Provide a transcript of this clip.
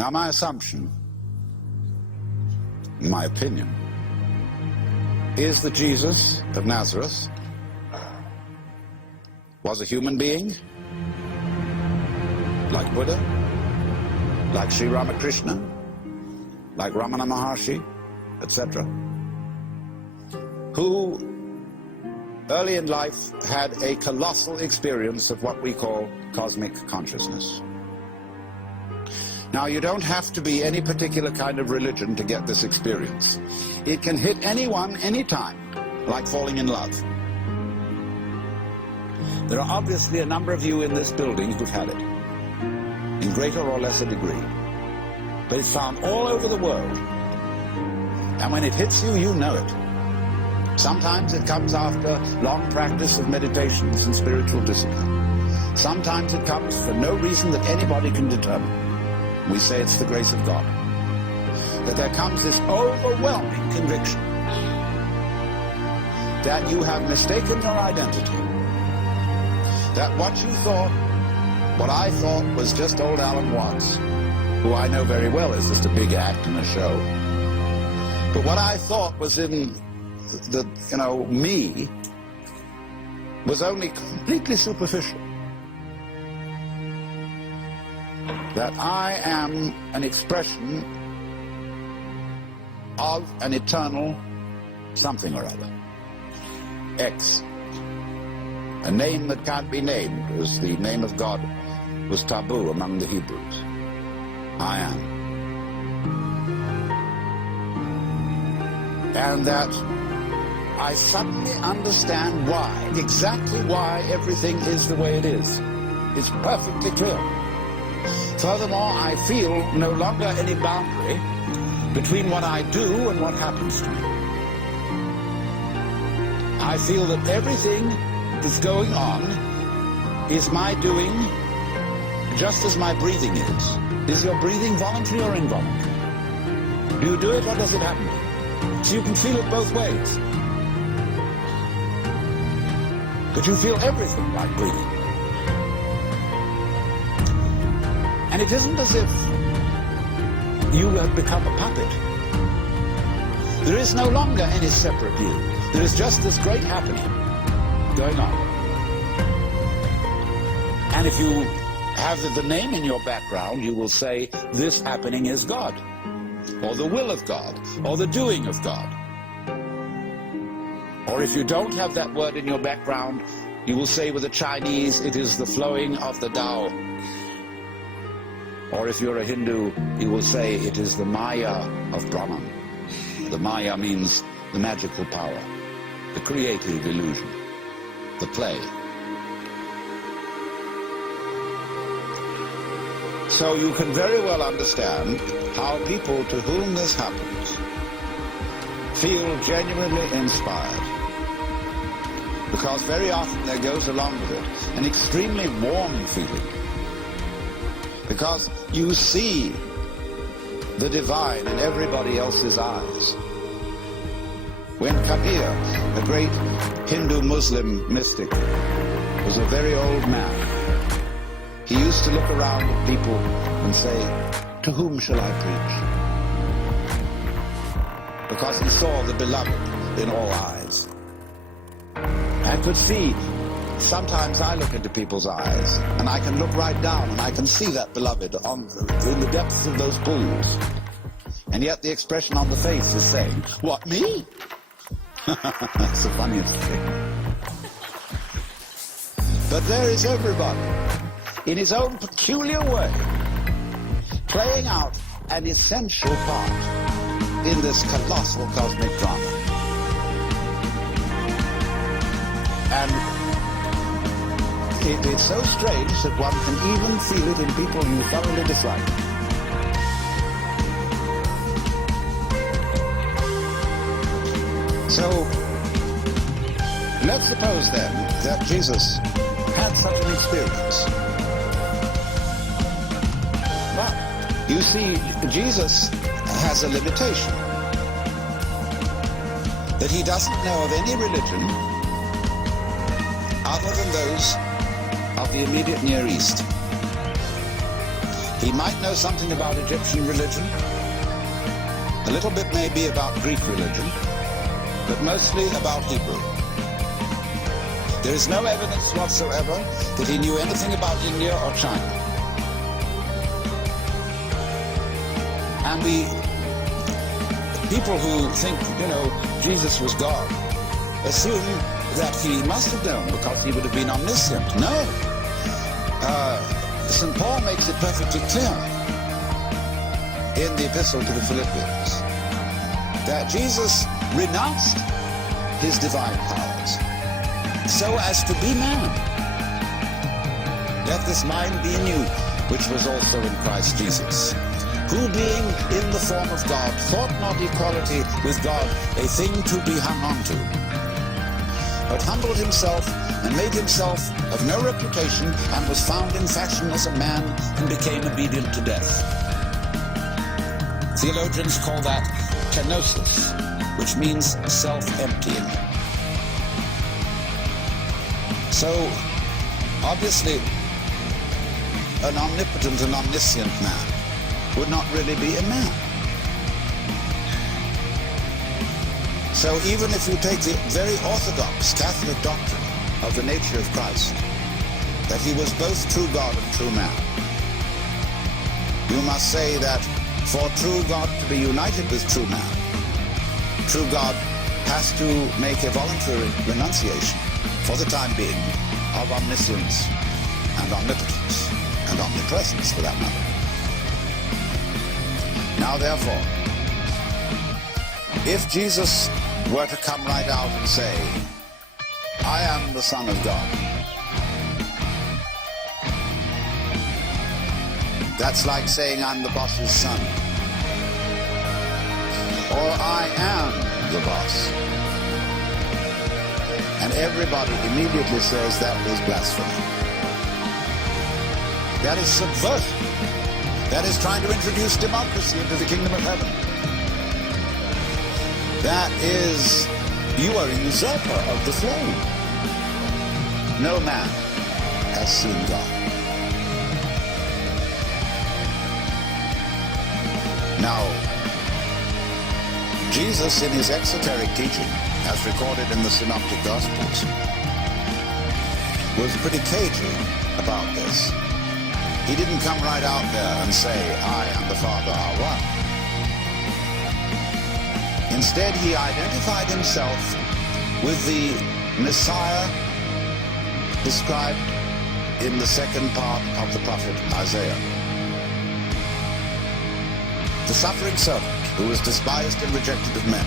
Now, my assumption, my opinion, is that Jesus of Nazareth was a human being, like Buddha, like Sri Ramakrishna, like Ramana Maharshi, etc., who early in life had a colossal experience of what we call cosmic consciousness. Now, you don't have to be any particular kind of religion to get this experience. It can hit anyone, anytime, like falling in love. There are obviously a number of you in this building who've had it, in greater or lesser degree. But it's found all over the world. And when it hits you, you know it. Sometimes it comes after long practice of meditations and spiritual discipline. Sometimes it comes for no reason that anybody can determine. We say it's the grace of God. But there comes this overwhelming conviction that you have mistaken your identity. That what you thought, what I thought was just old Alan Watts, who I know very well is just a big act and a show. But what I thought was in the, me, was only completely superficial. That I am an expression of an eternal something or other. X. A name that can't be named, because the name of God was taboo among the Hebrews. I am. And that I suddenly understand why, exactly why everything is the way it is. It's perfectly clear. Furthermore, I feel no longer any boundary between what I do and what happens to me. I feel that everything that's going on is my doing just as my breathing is. Is your breathing voluntary or involuntary? Do you do it or does it happen to you? So you can feel it both ways. But you feel everything like breathing. And it isn't as if you have become a puppet. There is no longer any separate you. There is just this great happening going on. And if you have the name in your background, you will say, this happening is God, or the will of God, or the doing of God. Or if you don't have that word in your background, you will say with the Chinese, it is the flowing of the Tao. Or if you're a Hindu, you will say it is the Maya of Brahman. The Maya means the magical power, the creative illusion, the play. So you can very well understand how people to whom this happens feel genuinely inspired. Because very often there goes along with it an extremely warm feeling. Because you see the divine in everybody else's eyes. When Kabir, the great Hindu-Muslim mystic, was a very old man, he used to look around at people and say, to whom shall I preach? Because he saw the beloved in all eyes. And could see, sometimes I look into people's eyes, and I can look right down, and I can see that beloved in the depths of those pools. And yet the expression on the face is saying, what, me? That's the funniest thing. But there is everybody, in his own peculiar way, playing out an essential part in this colossal cosmic drama. And it's so strange that one can even feel it in people you thoroughly dislike. So, let's suppose then that Jesus had such an experience. But, you see, Jesus has a limitation. That he doesn't know of any religion other than those of the immediate Near East. He might know something about Egyptian religion, a little bit maybe about Greek religion, but mostly about Hebrew. There is no evidence whatsoever that he knew anything about India or China. And the people who think, Jesus was God, assume that he must have known because he would have been omniscient. No. St. Paul makes it perfectly clear in the epistle to the Philippians that Jesus renounced his divine powers so as to be man. Let this mind be in you, which was also in Christ Jesus, who being in the form of God, thought not equality with God a thing to be hung on to, but humbled himself and made himself of no reputation, and was found in fashion as a man, and became obedient to death. Theologians call that kenosis, which means self-emptying. So, obviously, an omnipotent and omniscient man would not really be a man. So even if you take the very orthodox Catholic doctrine of the nature of Christ, that he was both true God and true man, you must say that for true God to be united with true man, true God has to make a voluntary renunciation, for the time being, of omniscience and omnipotence and omnipresence, for that matter. Now, therefore, if Jesus were to come right out and say, I am the Son of God, that's like saying I'm the boss's son, or I am the boss. And everybody immediately says that is blasphemy. That is subversive. That is trying to introduce democracy into the kingdom of heaven. That is, you are a usurper of the throne. No man has seen God. Now, Jesus in his exoteric teaching, as recorded in the Synoptic Gospels, was pretty cagey about this. He didn't come right out there and say, I and the Father are one. Instead, he identified himself with the Messiah described in the second part of the prophet Isaiah. The suffering servant who was despised and rejected of men,